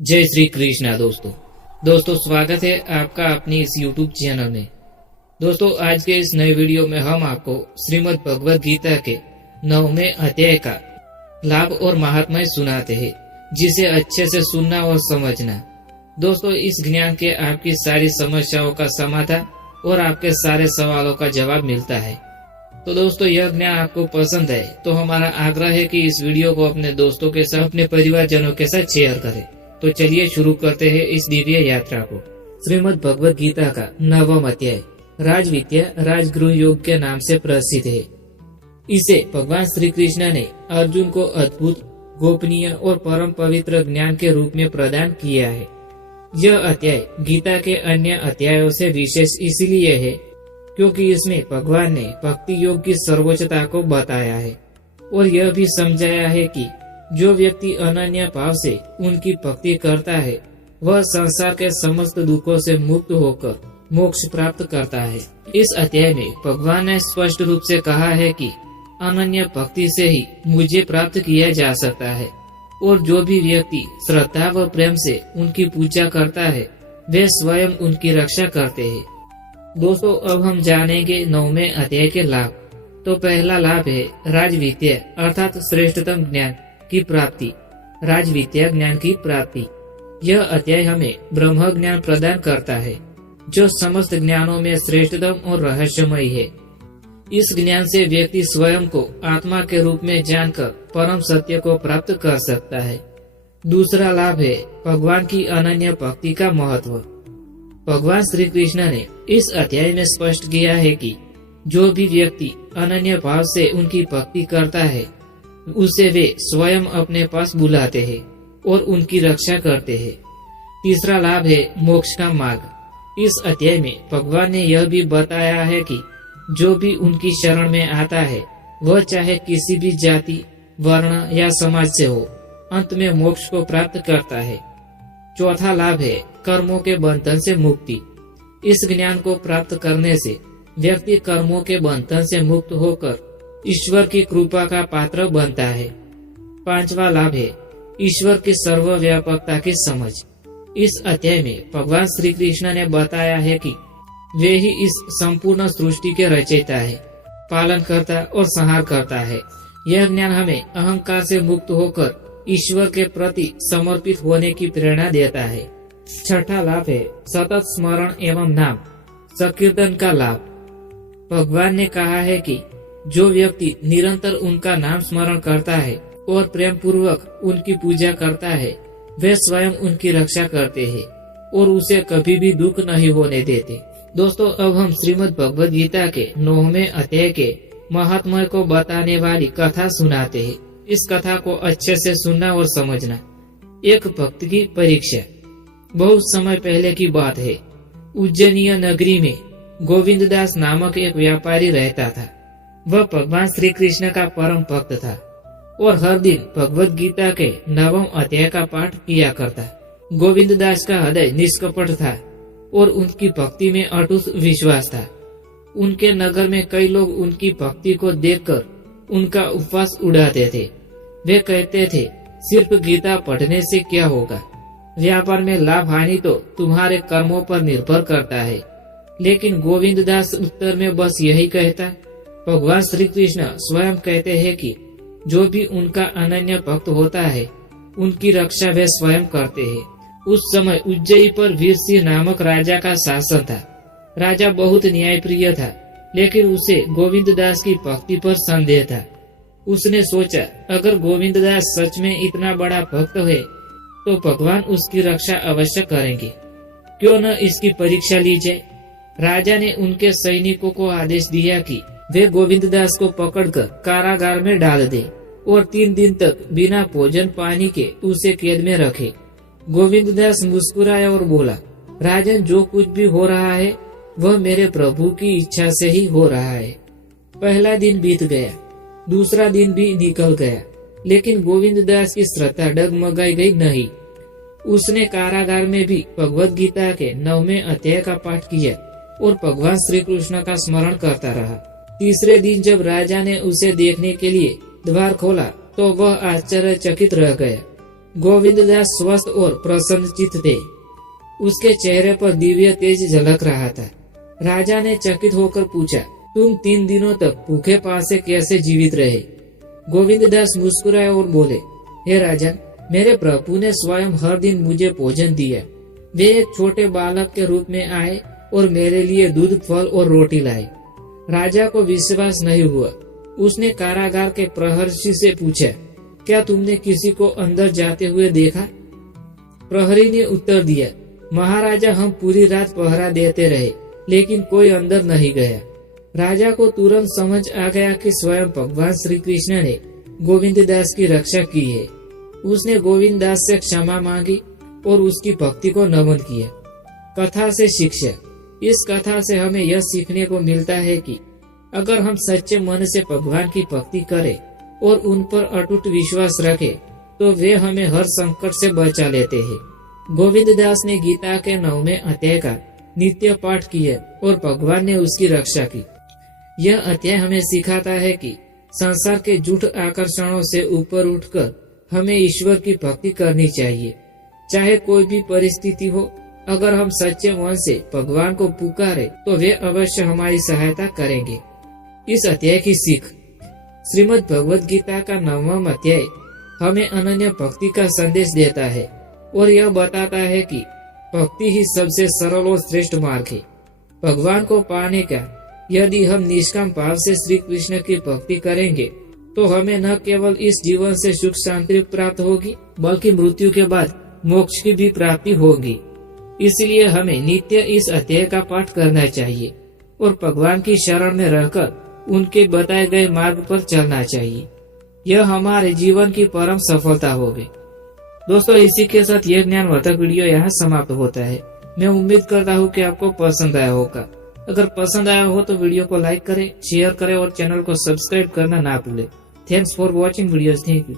जय श्री कृष्णा। दोस्तों स्वागत है आपका अपनी इस YouTube चैनल में। दोस्तों आज के इस नए वीडियो में हम आपको श्रीमद् भगवद गीता के 9वें अध्याय का लाभ और महात्म्य सुनाते हैं, जिसे अच्छे से सुनना और समझना। दोस्तों इस ज्ञान के आपकी सारी समस्याओं का समाधान और आपके सारे सवालों का जवाब मिलता है। तो दोस्तों यह ज्ञान आपको पसंद है तो हमारा आग्रह है कि इस वीडियो को अपने दोस्तों के साथ, अपने परिवारजनों के साथ शेयर करें। तो चलिए शुरू करते हैं इस दिव्य यात्रा को। श्रीमद् भगवद गीता का 9वां अध्याय राजविद्या राजगृह योग के नाम से प्रसिद्ध है। इसे भगवान श्री कृष्ण ने अर्जुन को अद्भुत, गोपनीय और परम पवित्र ज्ञान के रूप में प्रदान किया है। यह अध्याय गीता के अन्य अध्यायों से विशेष इसलिए है क्योंकि इसमें भगवान ने भक्ति योग की सर्वोच्चता को बताया है और यह भी समझाया है कि जो व्यक्ति अनन्य भाव से उनकी भक्ति करता है वह संसार के समस्त दुखों से मुक्त होकर मोक्ष प्राप्त करता है। इस अध्याय में भगवान ने स्पष्ट रूप से कहा है कि अनन्य भक्ति से ही मुझे प्राप्त किया जा सकता है और जो भी व्यक्ति श्रद्धा व प्रेम से उनकी पूजा करता है वे स्वयं उनकी रक्षा करते हैं। दोस्तों अब हम जानेंगे 9वें अध्याय के लाभ। तो पहला लाभ है राजविद्या अर्थात श्रेष्ठतम ज्ञान की प्राप्ति। राजविद्या ज्ञान की प्राप्ति। यह अध्याय हमें ब्रह्म ज्ञान प्रदान करता है जो समस्त ज्ञानों में श्रेष्ठतम और रहस्यमय है। इस ज्ञान से व्यक्ति स्वयं को आत्मा के रूप में जानकर परम सत्य को प्राप्त कर सकता है। दूसरा लाभ है भगवान की अनन्य भक्ति का महत्व। भगवान श्री कृष्ण ने इस अध्याय में स्पष्ट किया है कि जो भी व्यक्ति अनन्य भाव से उनकी भक्ति करता है उसे वे स्वयं अपने पास बुलाते हैं और उनकी रक्षा करते हैं। तीसरा लाभ है मोक्ष का मार्ग। इस अध्याय में भगवान ने यह भी बताया है कि जो भी उनकी शरण में आता है वह चाहे किसी भी जाति, वर्ण या समाज से हो, अंत में मोक्ष को प्राप्त करता है। चौथा लाभ है कर्मों के बंधन से मुक्ति। इस ज्ञान को प्राप्त करने से व्यक्ति कर्मों के बंधन से मुक्त होकर ईश्वर की कृपा का पात्र बनता है। पांचवा लाभ है ईश्वर की सर्वव्यापकता की समझ। इस अध्याय में भगवान श्री कृष्ण ने बताया है कि वे ही इस संपूर्ण सृष्टि के रचयिता है, पालन करता और संहार करता है। यह ज्ञान हमें अहंकार से मुक्त होकर ईश्वर के प्रति समर्पित होने की प्रेरणा देता है। छठा लाभ है सतत स्मरण एवं नाम संकीर्तन का लाभ। भगवान ने कहा है कि जो व्यक्ति निरंतर उनका नाम स्मरण करता है और प्रेम पूर्वक उनकी पूजा करता है वे स्वयं उनकी रक्षा करते हैं और उसे कभी भी दुख नहीं होने देते। दोस्तों अब हम श्रीमद् भगवद गीता के 9वें अध्याय के महात्म्य को बताने वाली कथा सुनाते हैं। इस कथा को अच्छे से सुनना और समझना। एक भक्त की परीक्षा। बहुत समय पहले की बात है। उज्जैनीय नगरी में गोविंददास नामक एक व्यापारी रहता था। वह भगवान श्री कृष्ण का परम भक्त था और हर दिन भगवद गीता के 9वें अध्याय का पाठ किया करता। गोविंददास का हृदय निष्कपट था और उनकी भक्ति में अटूट विश्वास था। उनके नगर में कई लोग उनकी भक्ति को देखकर उनका उपवास उड़ाते थे। वे कहते थे सिर्फ गीता पढ़ने से क्या होगा, व्यापार में लाभ हानि तो तुम्हारे कर्मों पर निर्भर करता है। लेकिन गोविंददास उत्तर में बस यही कहता। भगवान श्री कृष्ण स्वयं कहते हैं कि जो भी उनका अनन्य भक्त होता है उनकी रक्षा वे स्वयं करते हैं। उस समय उज्जयी पर वीर सिंह नामक राजा का शासन था। राजा बहुत न्यायप्रिय था, लेकिन उसे गोविंददास की भक्ति पर संदेह था। उसने सोचा अगर गोविंददास सच में इतना बड़ा भक्त है तो भगवान उसकी रक्षा अवश्य करेंगे। क्यों न इसकी परीक्षा ली जाए। राजा ने उनके सैनिकों को आदेश दिया कि वे गोविंददास को पकड़कर कारागार में डाल दे और 3 दिन तक बिना भोजन पानी के उसे कैद में रखे। गोविंददास मुस्कुराया और बोला, राजन जो कुछ भी हो रहा है वह मेरे प्रभु की इच्छा से ही हो रहा है। पहला दिन बीत गया, दूसरा दिन भी निकल गया, लेकिन गोविंददास की श्रद्धा डगमगाई गई नहीं। उसने कारागार में भी भगवद गीता के 9वें अध्याय का पाठ किया और भगवान श्री कृष्ण का स्मरण करता रहा। तीसरे दिन जब राजा ने उसे देखने के लिए द्वार खोला तो वह आश्चर्यचकित रह गया। गोविंददास स्वस्थ और प्रसन्नचित्त थे। उसके चेहरे पर दिव्य तेज झलक रहा था। राजा ने चकित होकर पूछा, तुम 3 दिनों तक भूखे प्यासे कैसे जीवित रहे? गोविंददास मुस्कुराए और बोले, हे राजन, मेरे प्रभु ने स्वयं हर दिन मुझे भोजन दिया। वे एक छोटे बालक के रूप में आए और मेरे लिए दूध, फल और रोटी लाए। राजा को विश्वास नहीं हुआ। उसने कारागार के प्रहरी से पूछा, क्या तुमने किसी को अंदर जाते हुए देखा? प्रहरी ने उत्तर दिया, महाराजा, हम पूरी रात पहरा देते रहे, लेकिन कोई अंदर नहीं गया। राजा को तुरंत समझ आ गया कि स्वयं भगवान श्री कृष्ण ने गोविंददास की रक्षा की है। उसने गोविंददास से क्षमा मांगी और उसकी भक्ति को नमन किया। कथा से शिक्षा। इस कथा से हमें यह सीखने को मिलता है कि अगर हम सच्चे मन से भगवान की भक्ति करें और उन पर अटूट विश्वास रखें, तो वे हमें हर संकट से बचा लेते हैं। गोविंददास ने गीता के 9वें अध्याय का नित्य पाठ किया और भगवान ने उसकी रक्षा की। यह अध्याय हमें सिखाता है कि संसार के झूठ आकर्षणों से ऊपर उठकर हमें ईश्वर की भक्ति करनी चाहिए। चाहे कोई भी परिस्थिति हो, अगर हम सच्चे मन से भगवान को पुकारे तो वे अवश्य हमारी सहायता करेंगे। इस अध्याय की सीख। श्रीमद् भगवद गीता का 9वां अध्याय हमें अनन्य भक्ति का संदेश देता है और यह बताता है कि भक्ति ही सबसे सरल और श्रेष्ठ मार्ग है भगवान को पाने का। यदि हम निष्काम भाव से श्री कृष्ण की भक्ति करेंगे तो हमें न केवल इस जीवन से सुख शांति प्राप्त होगी, बल्कि मृत्यु के बाद मोक्ष की भी प्राप्ति होगी। इसलिए हमें नित्य इस अध्याय का पाठ करना चाहिए और भगवान की शरण में रहकर उनके बताए गए मार्ग पर चलना चाहिए। यह हमारे जीवन की परम सफलता होगी। दोस्तों, इसी के साथ यह ज्ञानवर्धक वीडियो यहाँ समाप्त होता है। मैं उम्मीद करता हूँ कि आपको पसंद आया होगा। अगर पसंद आया हो तो वीडियो को लाइक करें, शेयर करें और चैनल को सब्सक्राइब करना ना भूलें। Thanks for watching videos. Thank you.